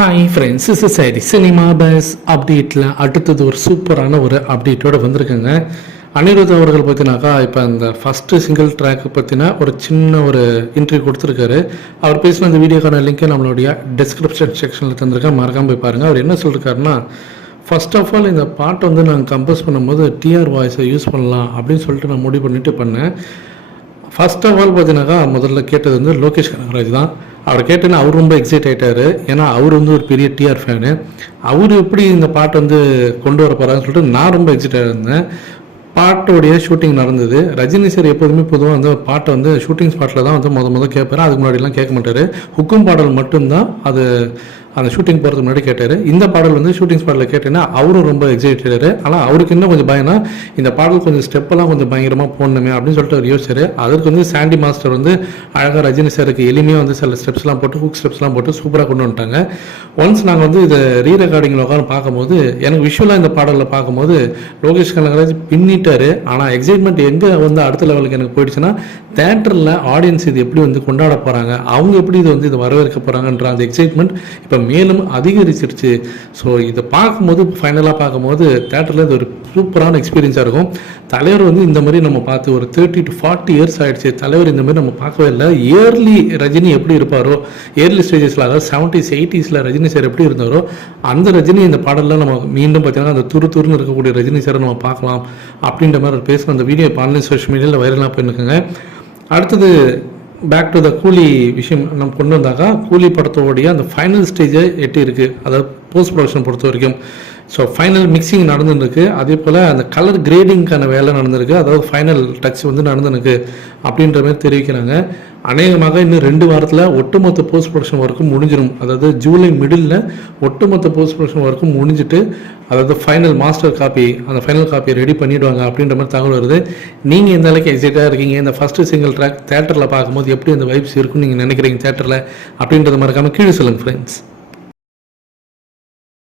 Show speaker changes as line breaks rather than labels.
Hi friends is சரி cinema buzz அப்டேட்டில் அடுத்தது ஒரு சூப்பரான ஒரு அப்டேட்டோடு வந்திருக்குங்க. அனிருத் அவர்கள் பார்த்தினாக்கா இப்போ அந்த ஃபஸ்ட்டு சிங்கிள் ட்ராக்கு பற்றின ஒரு சின்ன ஒரு இன்டர்வியூ கொடுத்துருக்காரு. அவர் பேசின அந்த வீடியோக்கான லிங்க்கை நம்மளுடைய டிஸ்கிரிப்ஷன் செக்ஷனில் தந்திருக்கேன். மறக்காமல் போய் பாருங்கள் அவர் என்ன சொல்லியிருக்காருன்னா ஃபர்ஸ்ட் ஆஃப் ஆல் இந்த பாட்டை வந்து நாங்கள் கம்போஸ் பண்ணும்போது டிஆர் வாய்ஸை யூஸ் பண்ணலாம் அப்படின்னு சொல்லிட்டு நான் முடிவு பண்ணிட்டு பண்ணேன். ஃபர்ஸ்ட் ஆஃப் ஆல் பார்த்தீங்கன்னாக்கா முதல்ல கேட்டது வந்து லோகேஷ் கனகராஜ் தான். அவர் கேட்டேன்னா அவர் ரொம்ப எக்ஸைட் ஆகிட்டார் ஏன்னா அவர் வந்து ஒரு பெரிய டிஆர் ஃபேனு அவர் எப்படி இந்த பாட்டை வந்து கொண்டு வர போகிறாருன்னு சொல்லிட்டு நான் ரொம்ப எக்ஸைட்டாக இருந்தேன். பாட்டோடைய ஷூட்டிங் நடந்தது. ரஜினி சார் எப்போதுமே பொதுவாக வந்து பாட்டை வந்து ஷூட்டிங் ஸ்பாட்டில் தான் வந்து முத முத கேட்பாரு. அதுக்கு முன்னாடிலாம் கேட்க மாட்டார். ஹுக்கும் பாடல் மட்டும்தான். அது அந்த ஷூட்டிங் போகிறதுக்கு முன்னாடி கேட்டார். இந்த பாடல் வந்து ஷூட்டிங் ஸ்பாட்டில் கேட்டேன்னா அவரும் ரொம்ப எக்ஸைட்டடாரு ஆனால் அவருக்கு இன்னும் கொஞ்சம் பயம்னா இந்த பாடல் கொஞ்சம் ஸ்டெப்பெல்லாம் கொஞ்சம் பயங்கரமாக போடணுமே அப்படின்னு சொல்லிட்டு அவர் யோசிச்சார். அதற்கு வந்து சாண்டி மாஸ்டர் வந்து அழகாக ரஜினி சாருக்கு எளிமையாக வந்து சில ஸ்டெப்ஸ்லாம் போட்டு ஹுக் ஸ்டெப்ஸ்லாம் போட்டு சூப்பராக கொண்டு வந்துட்டாங்க. ஒன்ஸ் நாங்கள் வந்து இதை ரீ ரெக்கார்டிங்கில் உட்காந்து பார்க்கும்போது எனக்கு விஷுவலாக இந்த பாடலில் பார்க்கும்போது லோகேஷ் கனகராஜ் பின்னிட்டார். ஆனால் எக்ஸைட்மெண்ட் எங்கே வந்து அடுத்த லெவலுக்கு எனக்கு போயிடுச்சுன்னா தேட்டரில் ஆடியன்ஸ் இது எப்படி வந்து கொண்டாட போகிறாங்க அவங்க எப்படி இது வந்து இதை வரவேற்க போகிறாங்கன்ற அந்த எக்ஸைட்மெண்ட் இப்போ மேலும் அதிகரிச்சிருச்சு. ஸோ இதை பார்க்கும்போது ஃபைனலாக பார்க்கும்போது தேட்டரில் இது ஒரு சூப்பரான எக்ஸ்பீரியன்ஸாக இருக்கும். தலைவர் வந்து இந்த மாதிரி நம்ம பார்த்து ஒரு தேர்ட்டி டு ஃபார்ட்டி இயர்ஸ் ஆயிடுச்சு. தலைவர் இந்த மாதிரி நம்ம பார்க்கவே இல்லை. இயர்லி ரஜினி எப்படி இருப்பாரோ இயர்லி ஸ்டேஜஸில் அதாவது செவன்டிஸ் எயிட்டிஸில் ரஜினி சார் எப்படி இருந்தாரோ அந்த ரஜினி இந்த பாடலில் நம்ம மீண்டும் பார்த்தீங்கன்னா அந்த துரு துருன்னு இருக்கக்கூடிய ரஜினி சாரை நம்ம பார்க்கலாம் அப்படின்ற மாதிரி பேசுகிற அந்த வீடியோ இப்போ ஆன்லைன் சோஷியல் மீடியாவில் வைரலாக போயிருக்குங்க அடுத்தது பேக் டு த கூலி விஷயம் நம்ம கொண்டு வந்தாக்கா கூலி படத்தோடைய அந்த ஃபைனல் ஸ்டேஜை எட்டி இருக்குது அதாவது போஸ்ட் ப்ரொடக்ஷன் பொறுத்த வரைக்கும். ஸோ ஃபைனல் மிக்சிங் நடந்துருக்கு. அதே போல் அந்த கலர் கிரேடிங்க்கான வேலை நடந்திருக்கு. அதாவது ஃபைனல் டச் வந்து நடந்துருக்கு. அப்படின்ற மாதிரி தெரிவிக்கிறாங்க. அநேகமாக இன்னும் ரெண்டு வாரத்தில் ஒட்டுமொத்த போஸ்ட் ப்ரொடக்ஷன் ஒர்க்கும் முடிஞ்சிடும் அதாவது ஜூலை மிடில் ஒட்டுமொத்த போஸ்ட் ப்ரொடக்ஷன் ஒர்க்கும் முடிஞ்சிட்டு அதாவது ஃபைனல் மாஸ்டர் காப்பி அந்த ஃபைனல் காப்பியை ரெடி பண்ணிடுவாங்க அப்படின்ற மாதிரி தகவல் வருது. நீங்கள் எந்த அளவுக்கு எக்ஸைட்டாக இருக்கீங்க? இந்த ஃபஸ்ட்டு சிங்கிள் ட்ராக் தேட்டரில் பார்க்கும்போது எப்படி அந்த வைப்ஸ் இருக்குன்னு நீங்கள் நினைக்கிறீங்க தேட்டரில் அப்படின்றத மறக்காமல் கீழே சொல்லுங்கள் ஃப்ரெண்ட்ஸ்